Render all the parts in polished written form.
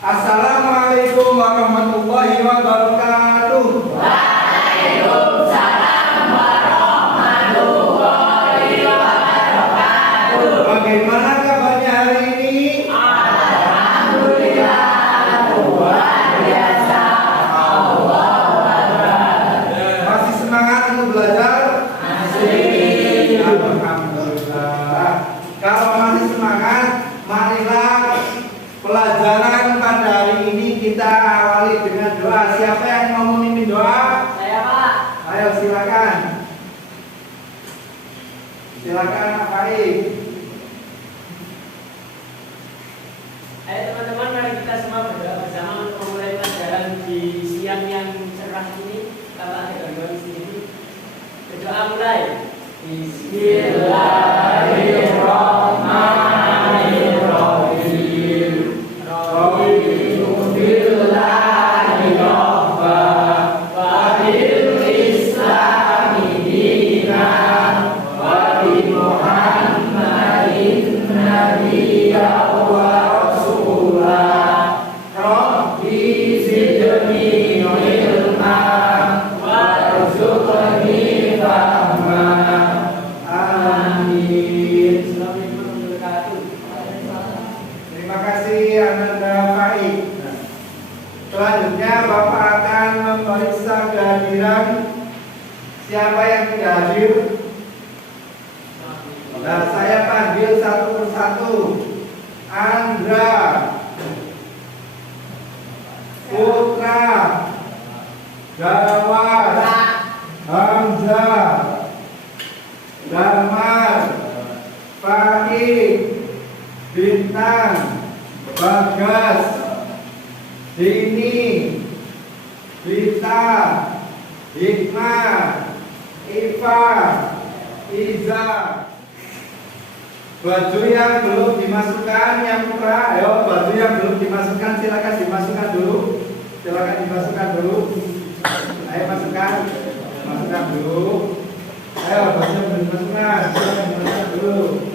Assalamualaikum warahmatullahi wabarakatuh. Waalaikumsalam warahmatullahi wabarakatuh. Bagaimana kabarnya hari ini? Alhamdulillah, luar biasa. Masih semangat untuk belajar? Masih. Alhamdulillah. Kalau masih semangat, marilah pelajaran pada hari ini kita awali dengan doa. Siapa yang mau memimpin doa? Saya Pak. Ayo silakan. Silakan Pak Faik. Ayo teman-teman, mari kita semua berdoa bersama untuk memulai pelajaran di siang yang cerah ini. Kalau ada gangguan di sini, berdoa mulai. Bismillahirrahmanirrahim. Raditu billahi rabba wa bil islami dinan wa bi Muhammadin nabiyya wa rasulah. Rabbi zidni ilma warzuqni fahma. Amin. Assalamualaikum warahmatullahi wabarakatuh. Terima kasih Ananda Faik. Selanjutnya Bapak akan memeriksa kehadiran siapa yang tidak hadir. Nah, saya panggil satu persatu. Andra, Putra, Gawat, Hamzah, Damar, Fakih, Bintang, Bagas, Dini, Bita, Hikmah, Iva, Iza. Baju yang belum dimasukkan, yang Putra, ayo baju yang belum dimasukkan silakan dimasukkan dulu. Silakan dimasukkan dulu. Ayo masukkan dulu. Ayo baju yang belum dimasukkan, silakan dimasukkan dulu.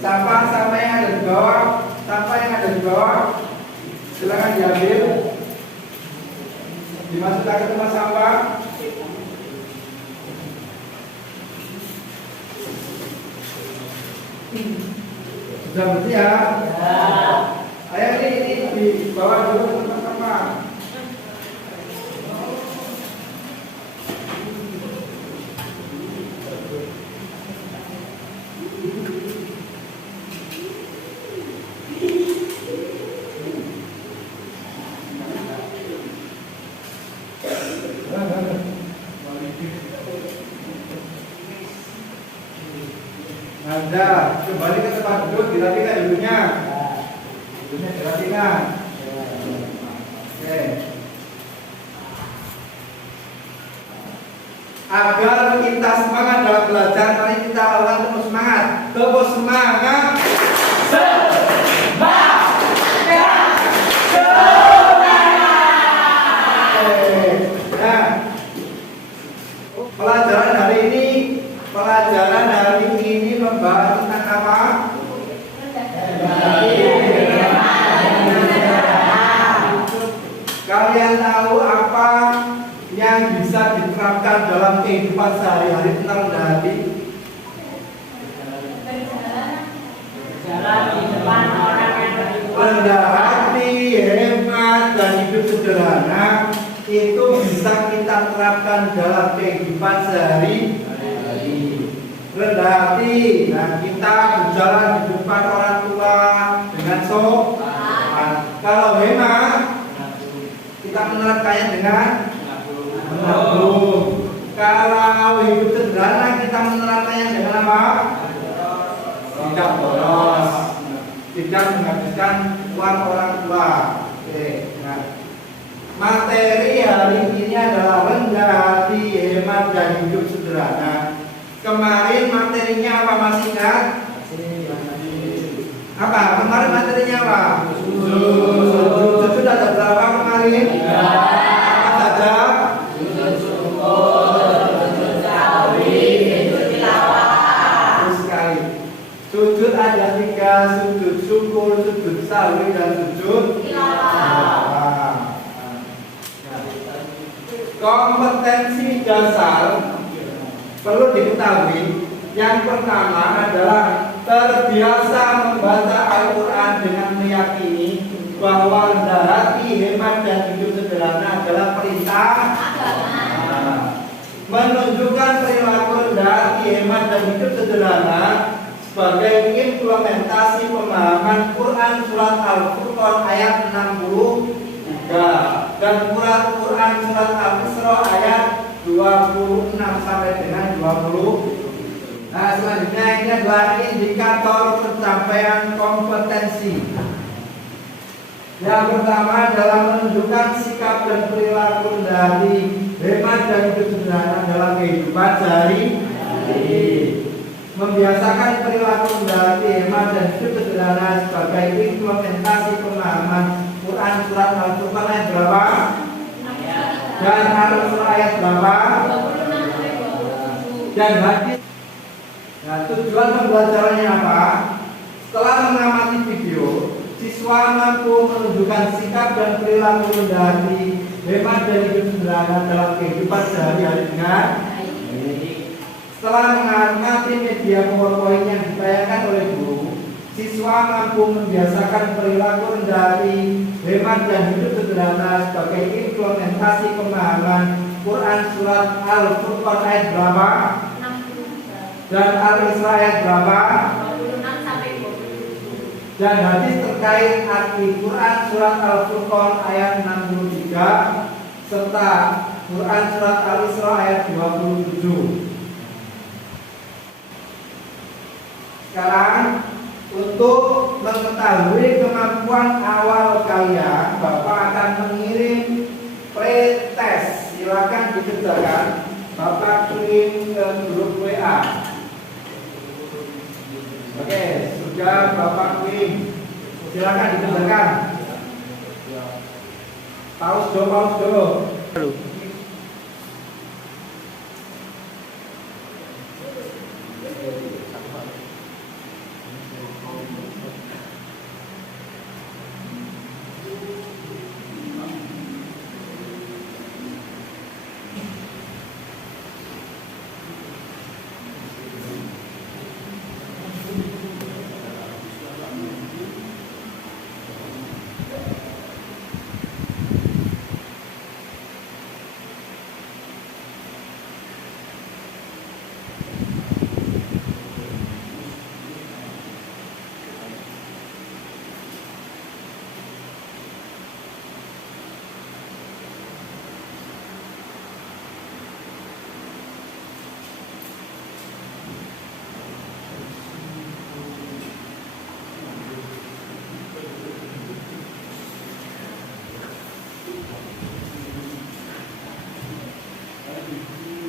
Sampah yang ada di bawah, silakan diambil, dimasukkan ke tempat sampah. Sudah berarti ya? Ayo ini dibawa dulu ke tempat sampah. Anda kembali ke tempat duduk, dirapikan duduknya. Duduknya dirapikan. Oke. Agar kita semangat dalam belajar, mari kita lakukan tepuk semangat. Tepuk semangat. Pelajaran hari ini membahas tentang apa? Kalian tahu apa yang bisa diterapkan dalam kehidupan sehari-hari tentang rendah hati? Jalan di depan orang yang beriman. Rendah hati, hemat, dan hidup sederhana itu bisa kita terapkan dalam kehidupan sehari-hari. Rendah hati, nah kita berjalan di depan orang tua dengan sopan. Kalau hemat, kita menerapkannya dengan menabung. Kalau hidup sederhana, kita menerapkannya dengan apa? Tidak boros, tidak menghabiskan uang orang tua. Oke, nah materi hari ini adalah rendah hati, hemat, dan hidup sederhana. Kemarin materinya apa, masih ingat? Apa? Kemarin materinya apa? Sujud ada berapa kemarin? Apa saja? Sujud syukur, sujud tawi, sujud tilawah. Terus sekali. Sujud ada 3, sujud syukur, sujud sahwi, dan sujud tilawah. Kompetensi dasar perlu diketahui. Yang pertama adalah terbiasa membaca Al-Quran dengan meyakini bahwa rendah hati, hemat, dan hidup sederhana adalah perintah agama. Menunjukkan perilaku rendah hati, hemat, dan hidup sederhana sebagai implementasi pemahaman Quran surat Al-Furqan ayat 63 dan Quran surat Al-Isra ayat 26 sampai dengan 20. Nah, selanjutnya ini adalah indikator pencapaian kompetensi. Yang pertama adalah menunjukkan sikap dan perilaku rendah hati, hemat, dan hidup sederhana dalam kehidupan sehari-hari. Membiasakan perilaku rendah hati, hemat, dan hidup sederhana sebagai implementasi pemahaman Quran surat Al-Furqan ayat berapa? Dan Al-Isra ayat berapa? Dan hadis. Nah, tujuan pembelajarannya apa? Setelah mengamati video, siswa mampu menunjukkan sikap dan perilaku rendah hati, hemat, dan hidup sederhana dalam kehidupan sehari-hari dengan setelah mengamati media PowerPoint yang ditayangkan oleh guru, siswa mampu membiasakan perilaku rendah hati, hemat, dan hidup sederhana sebagai implementasi pemahaman Quran surat Al-Furqan ayat berapa? Dan Al-Isra ayat berapa? 26 sampai 27. Dan hadis terkait arti Quran surat Al-Furqan ayat 63 serta Quran surat Al-Isra ayat 27. Sekarang untuk mengetahui kemampuan awal kalian, Bapak akan mengirim pretest. Silakan dikerjakan. Bapak kirim ke grup WA. Oke, sudah Bapak kirim. Silakan dikerjakan. Paus dulu.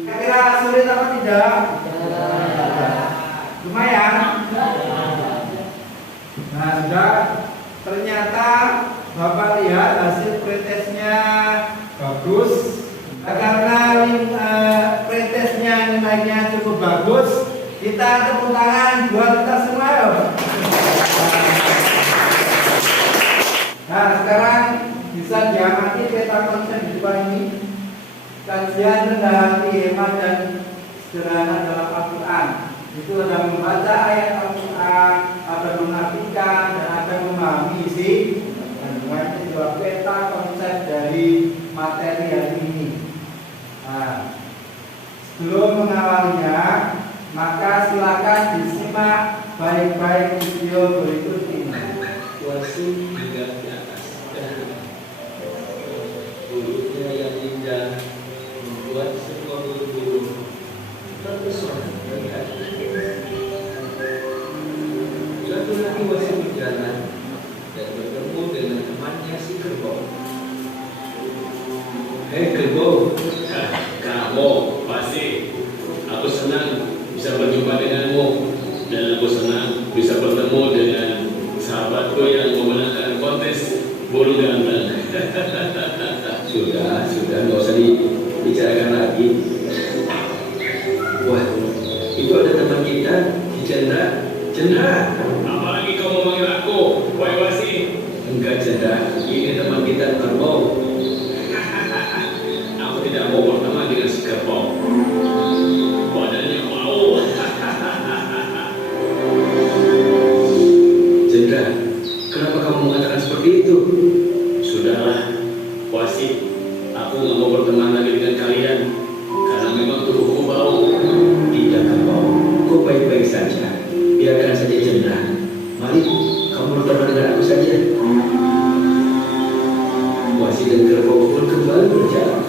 Kira-kira sulit apa tidak? Lumayan. Nah, sudah. Ternyata Bapak lihat hasil pretestnya bagus. Karena pretestnya nilainya cukup bagus, kita tepuk tangan buat kita semua yuk. Nah, sekarang bisa diamati peta konsep di depan ini. Kajian rendah hati, hemat, dan sederhana dalam Al-Quran. Itu ada membaca ayat Al-Quran, ada menafikan, dan ada memahami isi kandungan. Itu adalah peta konsep dari materi hari ini. Nah, sebelum mengawalnya, maka silakan disimak baik-baik video berikut ini. Kuasi juga di atas bulutnya yang indah membuat semua bulu-bulu terpesona melihat. Suatu hari Wasi berjalan dan bertemu dengan temannya si kerbau. Hei kerbau, kamu pasti. Aku senang bisa berjumpa denganmu dan aku senang bisa bertemu dengan sahabatku yang memenangkan kontes bulu ganteng. sudah, nggak usah dibicarakan lagi. Wah, itu ada teman kita, Ki Chandra. Cendra. Apalagi kau mau manggil aku, Wai Wasi? Enggak Cendra, ini teman kita Kerbau. Aku tidak mau berteman dengan si kerbau. Badannya mau. Cendra, kenapa kamu mengatakan seperti itu? Sudahlah, Wasi. Aku nggak mau berteman lagi dengan kalian karena memang tubuhku bau. Tidak Kerbau, kau baik-baik saja. Biarkan saja Cendra. Mari, kamu berteman dengan aku saja. Wasi dan Kerbau pun kembali berjalan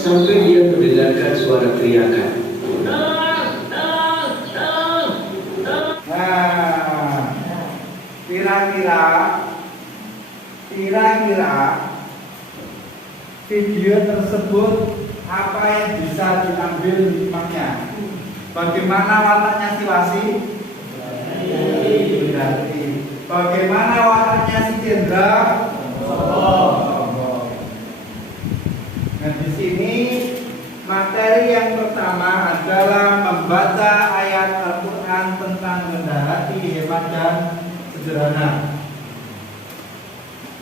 sampai dia mendengarkan suara teriakan. Tolong, tolong, tolong, tolong. Nah, kira-kira video tersebut apa yang bisa diambil hikmahnya? Bagaimana wataknya si Wasi? Berarti. Bagaimana wataknya si Cendra? Sombong. Nah, di sini materi yang pertama adalah membaca ayat Al-Quran tentang rendah hati, hemat dan sederhana.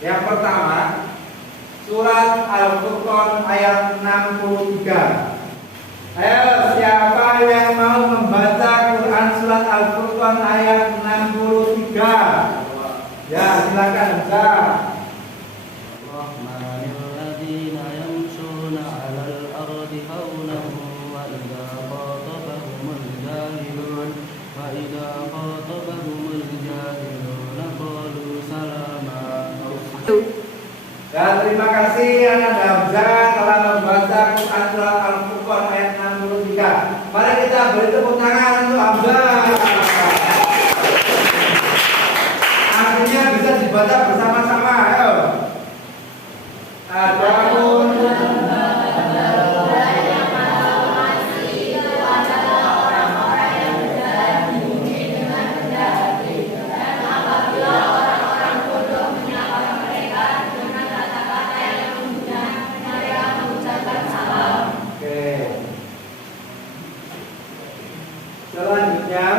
Yang pertama, surat Al-Furqan ayat 63. Ayo, siapa yang mau membaca Quran surat Al-Furqan ayat 63? Ya, silakan baca. الرحمن الذين يمشون على الأرض هونا وإذا خاطبهم الجاهلون قالوا سلاما. Dan terima kasih anak Hamzah telah membaca Quran surat Al-Furqan ayat 63. Mari kita beri tepuk tangan untuk Hamzah. Artinya bisa dibaca bersama-sama. Ayo. Adapun selanjutnya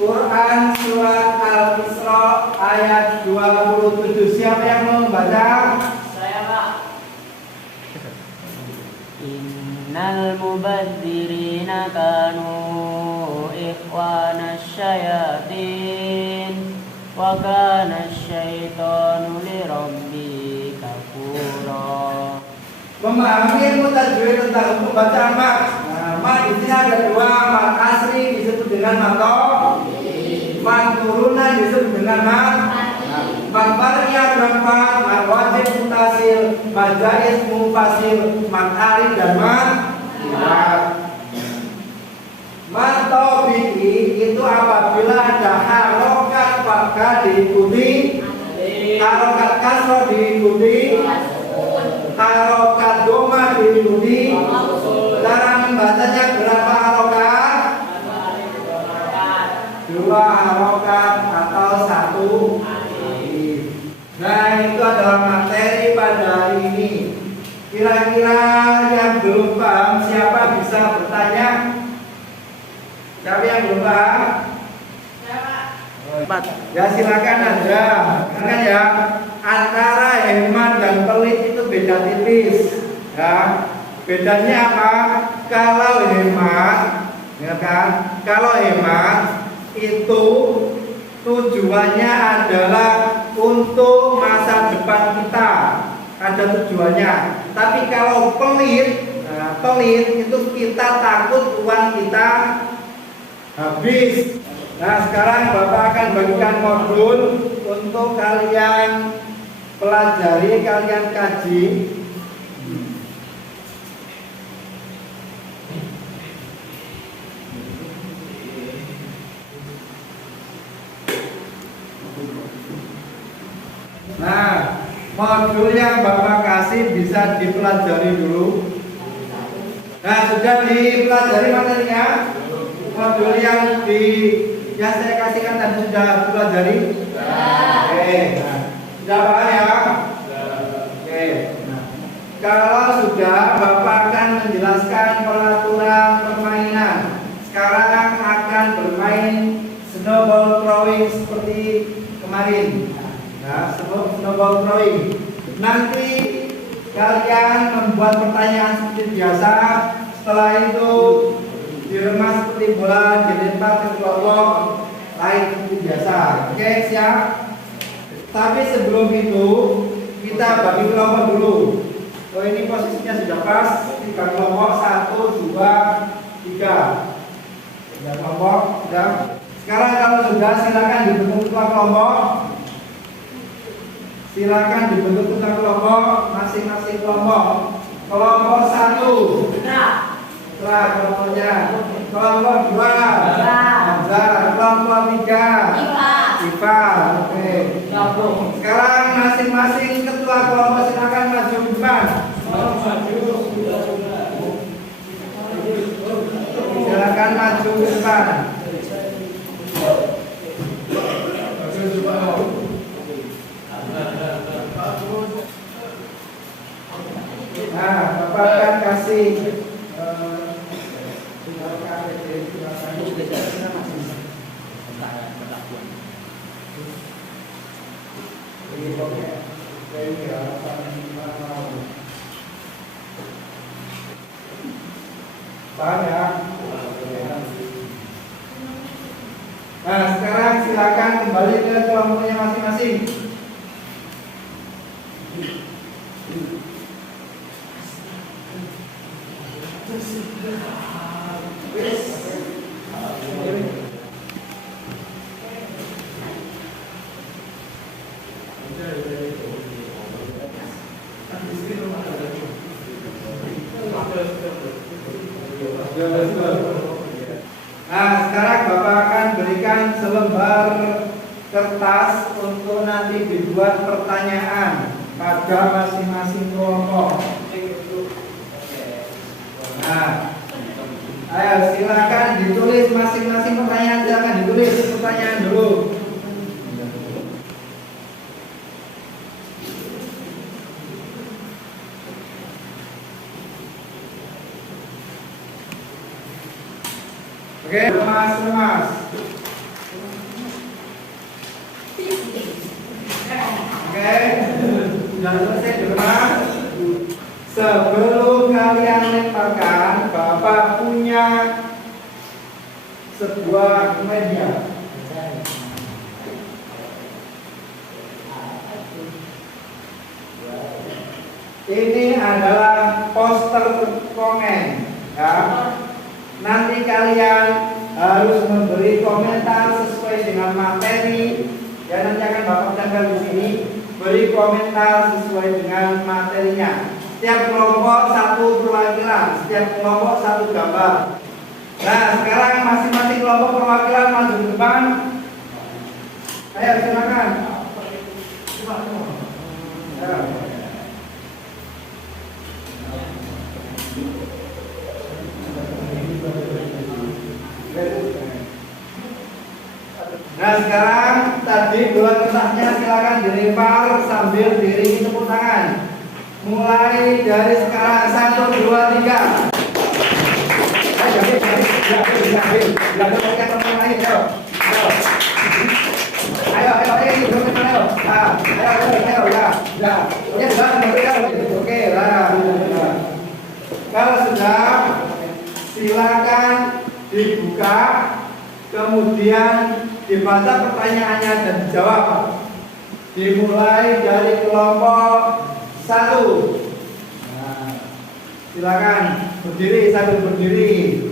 Quran surat Al-Isra ayat 27. Siapa yang mau membaca? Saya Pak. Innal mubadzirina kanu ikhwana syayatin wa kana syaitanu lirabbi kafura. Memahami ilmu tajwid tentang hukum bacaan mak. Nah, mak di sini ada dua, mak asri disebut dengan mato, mak turunan disebut dengan mak. Mak bariyah berempat, mak wajib mutasil, mak jais mufasil, mak arif dan mak ilat. Mak tobiki itu apabila ada harokat fathah diikuti, harokat kasroh diikuti, harokat doma diikuti. Cara membacanya berapa harokat? Dua harokat atau satu alif. Nah, itu adalah materi pada hari ini. Kira-kira yang belum paham siapa bisa bertanya? Siapa yang belum paham? Ya silakan Anda. Kan ya, antara hemat dan pelit itu beda tipis. Ya, bedanya apa? Kalau hemat, ya kan? Kalau hemat itu tujuannya adalah untuk masa depan kita, ada tujuannya. Tapi kalau pelit, nah, pelit itu kita takut uang kita habis. Nah, sekarang Bapak akan bagikan modul untuk kalian pelajari, kalian kaji. Nah, modul yang Bapak kasih bisa dipelajari dulu. Nah, sudah dipelajari materinya? Modul yang saya kasihkan tadi sudah dipelajari? Oke, nah, sudah paham ya? Oke, nah, kalau sudah, Bapak akan menjelaskan peraturan permainan. Sekarang akan bermain snowball throwing seperti kemarin. Ya, snowball throwing. Nanti kalian membuat pertanyaan seperti biasa. Setelah itu diremas seperti bola, dilempar ke kelompok lain seperti biasa. Oke, siap? Tapi sebelum itu kita bagi kelompok dulu. Oh, ini posisinya sudah pas. 3 kelompok, 1, 2, 3. 3 kelompok, sudah. Sekarang kalau sudah, silakan dibentuk ketua kelompok. Silakan dibentuk ketua kelompok, masing-masing kelompok. Kelompok 1. Setelah kelompoknya. Kelompok 2. Kelompok 3. IPA. Oke. Sekarang masing-masing ketua kelompok silakan maju ke depan. Silakan maju ke depan. Nah, Bapak akan kasih banyak. Nah, sekarang silakan kembali ke kelompoknya masing-masing. Nah, sekarang Bapak akan berikan selembar kertas untuk nanti dibuat pertanyaan pada masing-masing kelompok. Nah, ayo silakan ditulis masing-masing pertanyaan, silakan ditulis pertanyaan dulu. Oke, lemas. Oke, sudah selesai di rumah. Sebelum kalian lemparkan, Bapak punya sebuah media. Ini adalah poster komen, ya. Nanti kalian harus memberi komentar sesuai dengan materi. Ya, nanti akan Bapak tempel di sini. Beri komentar sesuai dengan materinya. Setiap kelompok 1 perwakilan, setiap kelompok 1 gambar. Nah, sekarang masing-masing kelompok perwakilan maju ke depan. Ayo silakan. Ya. Nah, sekarang tadi bola kertasnya silakan dilempar sambil diiringi tepuk tangan. Mulai dari sekarang 1, 2, 3. Oke lah. Kalau sudah, silakan dibuka, kemudian dibaca pertanyaannya dan dijawab. Dimulai dari kelompok 1. Nah, silakan berdiri sambil berdiri.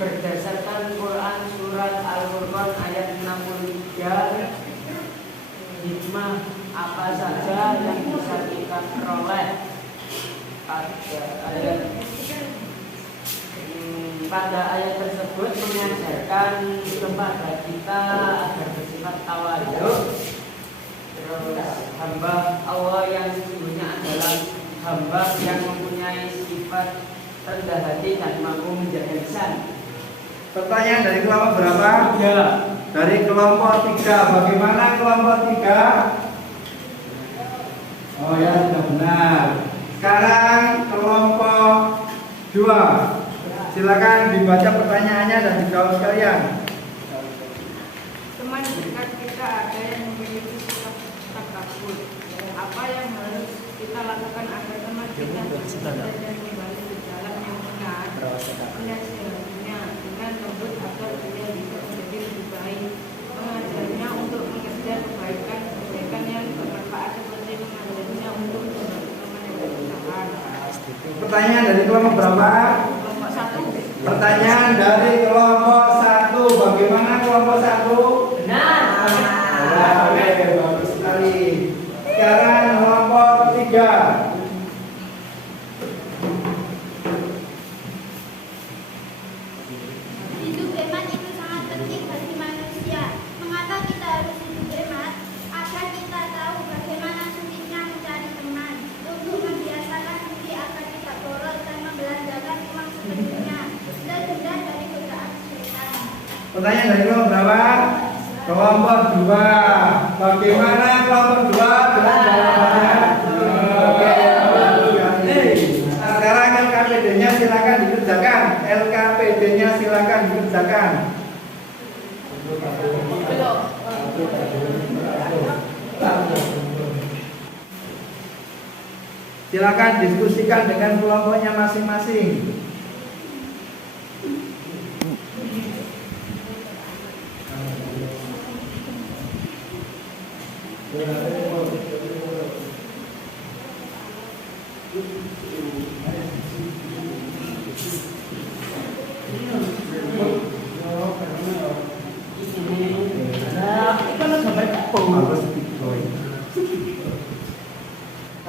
Berdasarkan Quran surat Al-Furqan ayat 63, hikmah apa saja yang bisa kita peroleh pada ayat tersebut mengajarkan kepada kita agar bersifat tawadhu. Terus hamba Allah yang sesungguhnya adalah hamba yang mempunyai sifat rendah hati dan mampu menjaga lisan. Pertanyaan dari kelompok berapa? 3. Dari kelompok 3. Bagaimana kelompok 3? Oh ya, sudah benar. Sekarang kelompok 2. Silakan dibaca pertanyaannya dan dijawab sekalian. Teman dekat kita ada yang memiliki sikap takabur. Apa yang harus kita lakukan agar teman kita belajar dan kembali ke jalan yang benar? Menasihatinya dengan lembut agar dia bisa menjadi lebih baik. Mengajarnya untuk mengejar kebaikan yang bermanfaat seperti mengajarinya untuk membantu teman yang kesusahan. Pertanyaan dari kelompok berapa? Kelompok 1. Pertanyaan dari kelompok 1. Bagaimana kelompok 1? Benar. Oke, bagus sekali. Sekarang kelompok 3. Hidup hemat itu sangat penting bagi manusia. Mengapa kita harus hidup hemat? Agar kita tahu bagaimana sulitnya mencari teman. Untuk membiasakan diri agar tidak boros dan membelanjakan uang sepenuhnya. Terhindar dari godaan setan. Pertanyaan dari kelompok berapa? Kelompok 2. Bagaimana kelompok 2? Jelas jawabannya? Oke, bagus sekali. Sekarang LKPD-nya silakan dikerjakan. LKPD-nya silakan dikerjakan. Silakan diskusikan dengan kelompoknya masing-masing.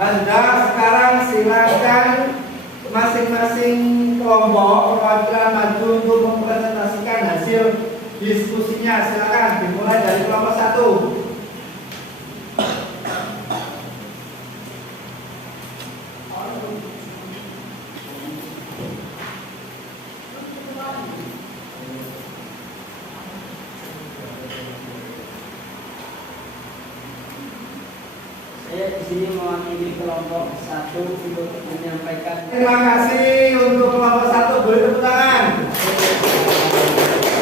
Anda sekarang silakan masing-masing kelompok perwakilan maju untuk mempresentasikan hasil diskusinya. Silakan dimulai dari kelompok 1. Saya di sini mewakili kelompok 1 untuk menyampaikan. Terima kasih untuk kelompok 1. Beri tepuk tangan.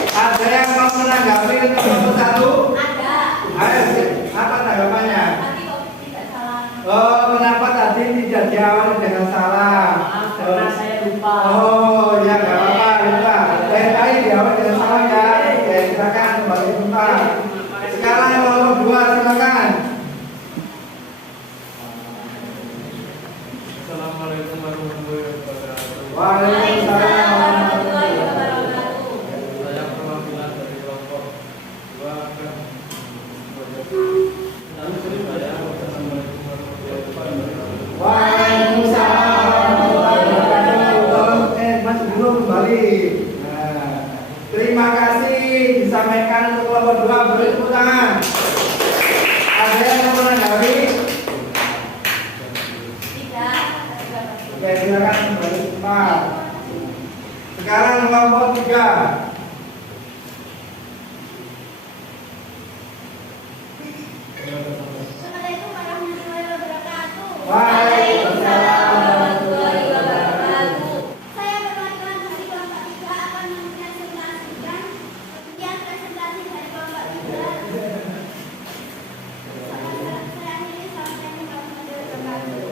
Ada yang mau menanggapi untuk kelompok 1? Ada. Ayo, apa tanggapannya? Tapi kok tidak salah. Oh, kenapa tadi tidak diawali dengan salah? Maaf karena saya lupa. Oh, ya nggak apa-apa, lupa. Tadi diawali dengan salah ya. Oke, silakan kembali lupa. Sekarang kelompok 2, silakan. Assalamualaikum warahmatullahi wabarakatuh. Waalaikumsalam warahmatullahi wabarakatuh. Saya perwakilan dari kelompok 2 akan Assalamualaikum warahmatullahi wabarakatuh. Waalaikumsalam warahmatullahi wabarakatuh. Mas belum kembali. Nah, terima kasih disampaikan untuk kelompok 2. Beri tepuk tangan. Ada yang mau menanggapi? Tidak. Oke, silakan kembali tempat. Sekarang kelompok 3. Assalamualaikum warahmatullahi wabarakatuh. Waalaikumsalam warahmatullahi wabarakatuh. Saya perwakilan dari kelompok 3 akan mempresentasikan kemudian presentasi dari kelompok 3. Saya akhiri Assalamualaikum warahmatullahi wabarakatuh.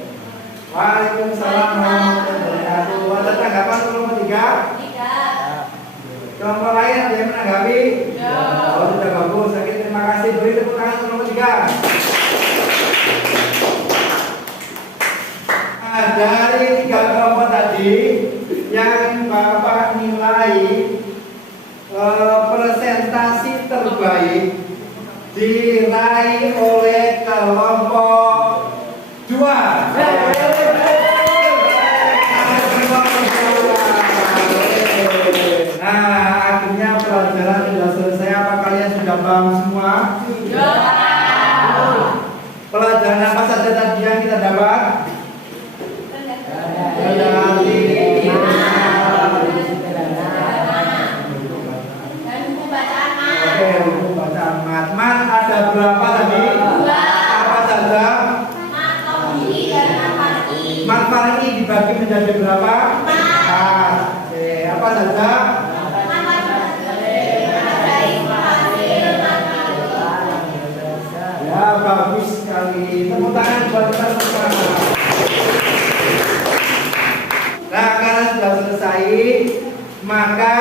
Waalaikumsalam warahmatullahi wabarakatuh. Ada tanggapan kelompok 3? Tidak. Kelompok lain ada yang menanggapi? Ya. Oh, sudah bagus. Oke, terima kasih. Beri tepuk tangan untuk kelompok 3. Nah, dari 3 kelompok tadi yang Bapak nilai presentasi terbaik diraih oleh kelompok 2. Nah, akhirnya pelajaran sudah selesai. Apa kalian sudah paham semua? Ya. Pelajaran apa saja tadi yang kita dapat? Rendah Rendah hati. selesai, maka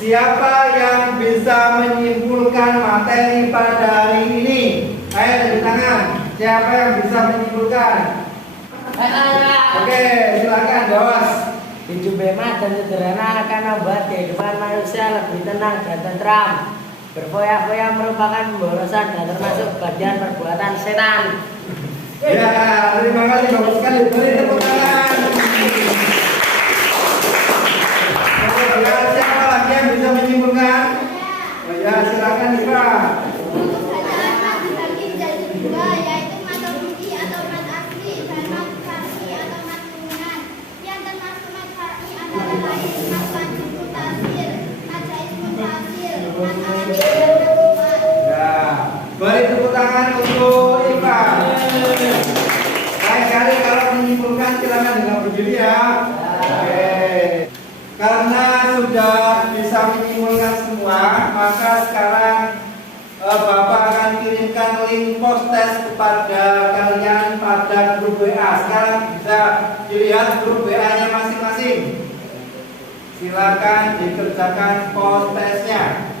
siapa yang bisa menyimpulkan materi pada hari ini? Ayo dari tangan. Siapa yang bisa menyimpulkan? Oke, silakan bos. Hidup hemat dan sederhana akan membuat kehidupan manusia lebih tenang dan tentram. Berfoya-foya merupakan pemborosan dan termasuk bagian perbuatan setan. Ya, terima kasih bagus sekali. Beri tepuk tangan. Ya, siapa lagi yang bisa menyimpulkan? Oh, ya, silakan Ika. Untuk pelajaran mat dibagi menjadi dua, yaitu mat opsi atau mat asli dan mat far'i atau mat turunan. Yang termasuk mat far'i antara lain mat wajib mutasil, mat jaiz mutasil, mat alami dan mat mutlak. Ya, beri tepuk tangan untuk Ika. Lain kali kalau menyimpulkan silakan dengan berdiri ya. Oke. Karena sudah bisa menyimpulkan semua, maka sekarang Bapak akan kirimkan link post test kepada kalian pada grup WA. Sekarang bisa dilihat grup WA-nya masing-masing. Silakan dikerjakan post testnya.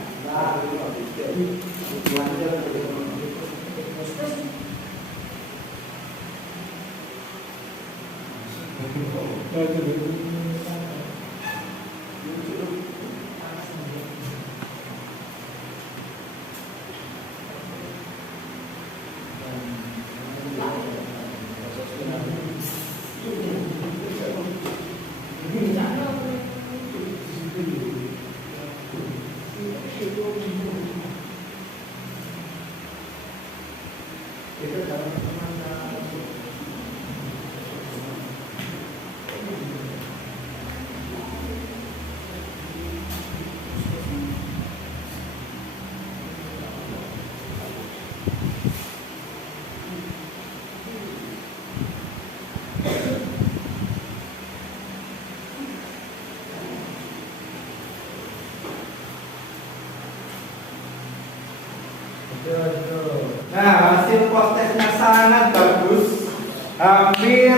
Nah, hasil post testnya sangat bagus. Hampir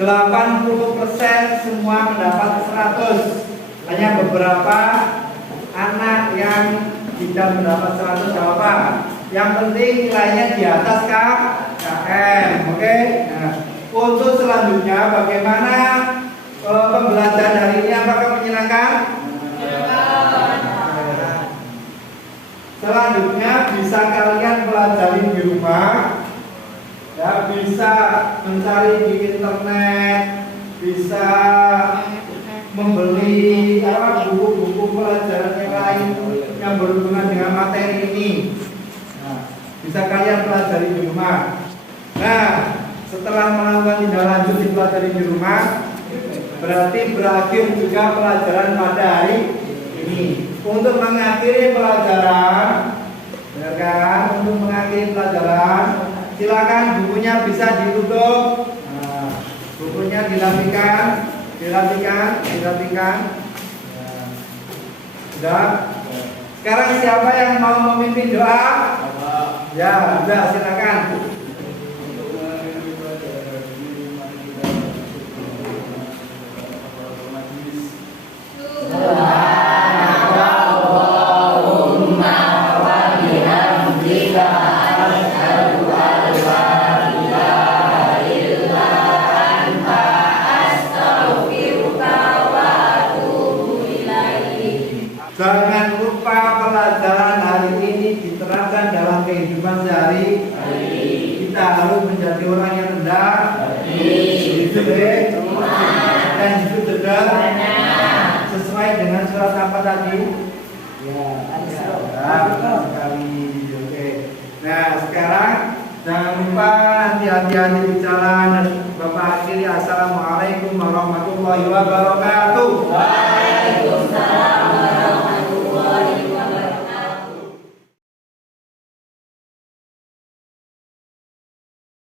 80% semua mendapat 100. Hanya beberapa anak yang tidak mendapat 100 jawaban. Yang penting nilainya di atas KM. Oke. Nah, untuk selanjutnya bagaimana pembelajaran hari ini? Apakah menyenangkan? Selanjutnya bisa kalian pelajari di rumah, ya, bisa mencari di internet, bisa membeli buku-buku pelajaran yang lain yang berhubungan dengan materi ini. Nah, bisa kalian pelajari di rumah. Nah, setelah melakukan tindak lanjut dipelajari di rumah, berarti berakhir juga pelajaran pada hari ini. Untuk mengakhiri pelajaran, benar kan? Untuk mengakhiri pelajaran, silakan bukunya bisa ditutup. Nah, bukunya dirapikan. Sudah. Sekarang siapa yang mau memimpin doa? Ya, sudah, silakan. Jangan lupa pelajaran hari ini diterapkan dalam kehidupan sehari. Kita harus menjadi orang yang rendah, hidup baik, dan hidup sederhana. Sesuai dengan surat apa tadi? Ya, betul sekali. Oke. Nah, sekarang jangan lupa nanti hati-hati bicara. Bapak akhiri, assalamualaikum warahmatullahi wabarakatuh.